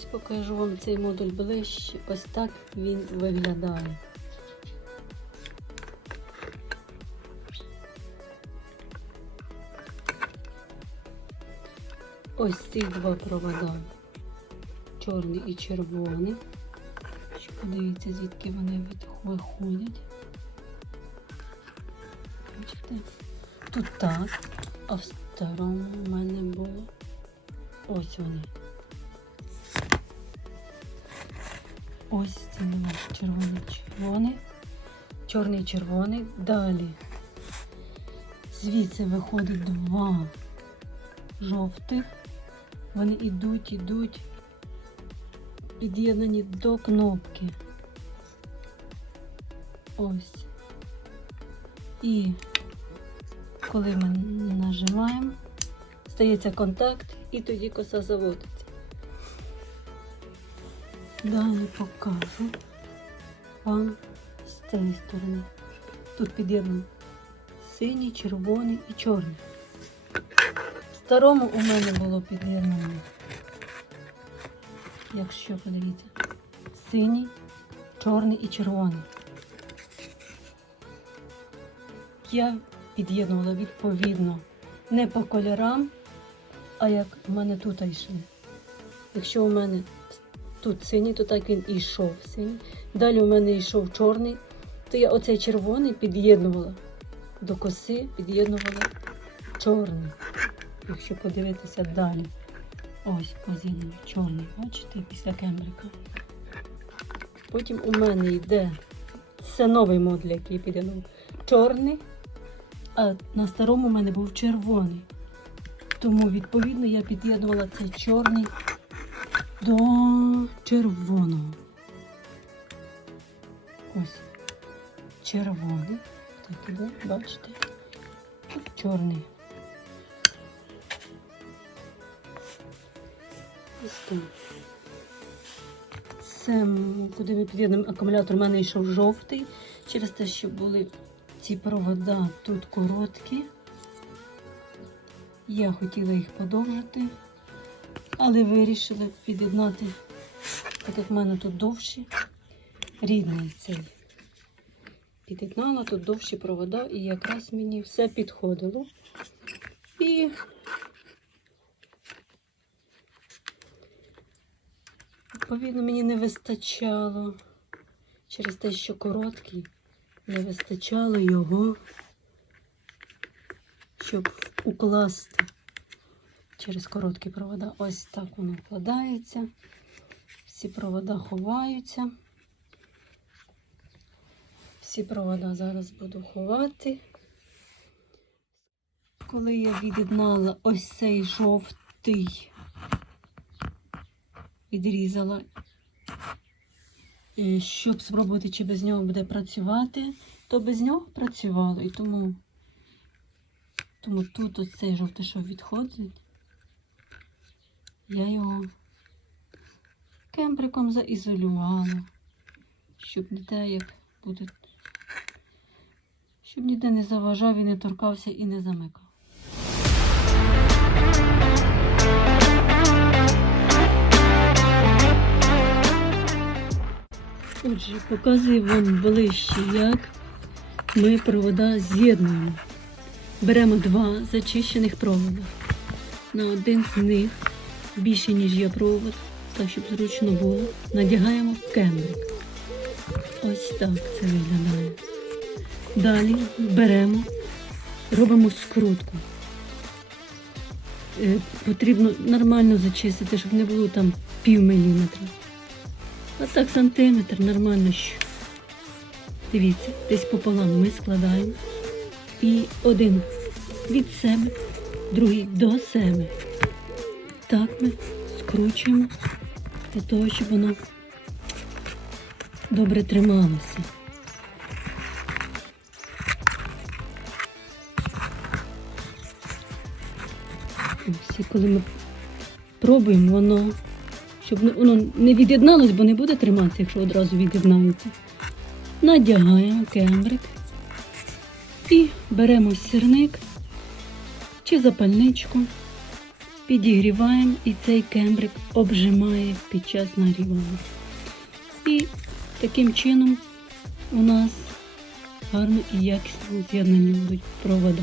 Ось покажу вам цей модуль ближче. Ось так він виглядає. Ось ці два провода. Чорний і червоний. Подивіться, звідки вони виходять. Бачите? Тут так, а в старому в мене було ось вони. Ось ці два червоний, червоний, чорний, червоний. Далі. Звідси виходить два жовтих. Вони йдуть, йдуть, під'єднані до кнопки. Ось. І коли ми нажимаємо, стається контакт і тоді коса заводиться. Далі покажу вам з цієї сторони. Тут під'єднано синій, червоний і чорний. В старому у мене було під'єднано, якщо подивіться, синій, чорний і червоний. Я під'єднувала відповідно не по кольорам, а як в мене тут йшли. Якщо у мене тут синій, то так він і йшов синій. Далі у мене йшов чорний, то я оцей червоний під'єднувала до коси, під'єднувала чорний. Якщо подивитися далі. Ось позінний чорний, бачите, після кембрика. Потім у мене йде це новий модуль, який я під'єднував. Чорний, а на старому у мене був червоний. Тому, відповідно, я під'єднувала цей чорний до червоного. Ось червоний. Так іде, бачите? Тут чорний. Ось. Це куди ми під'єднуємо акумулятор, у мене йшов жовтий, через те, що були ці провода тут короткі. Я хотіла їх подовжити, але вирішила під'єднати, так як в мене тут довші, рідний цей. Під'єднала тут довші провода і якраз мені все підходило. І відповідно мені не вистачало через те, що короткий, не вистачало його, щоб укласти через короткі провода. Ось так воно вкладається. Всі провода ховаються. Всі провода зараз буду ховати. Коли я від'єднала ось цей жовтий, відрізала, е, щоб спробувати, чи без нього буде працювати, то без нього працювало. І тому, тому тут ось цей жовтий, що відходить, я його кембриком заізолювала, щоб не те, як буде щоб ніде не заважав і не торкався і не замикав. Отже, показую вам ближче, як ми провода з'єднуємо. Беремо два зачищених провода. На один з них більше, ніж є провод, так щоб зручно було, надягаємо кембрик. Ось так це виглядає. Далі беремо, робимо скрутку. Е, Потрібно нормально зачистити, щоб не було там пів міліметра. А так сантиметр нормально. що. Дивіться, десь пополам ми складаємо. І один від себе, другий до себе. Так ми скручуємо для того, щоб воно добре трималося. Ось, коли ми пробуємо, воно, щоб воно не від'єдналось, бо не буде триматися, якщо одразу від'єднається. Надягаємо кембрик і беремо сірник чи запальничку підігріваємо і цей кембрик обжимає під час нагрівання. І таким чином у нас гарно і якісно з'єднані будуть провода.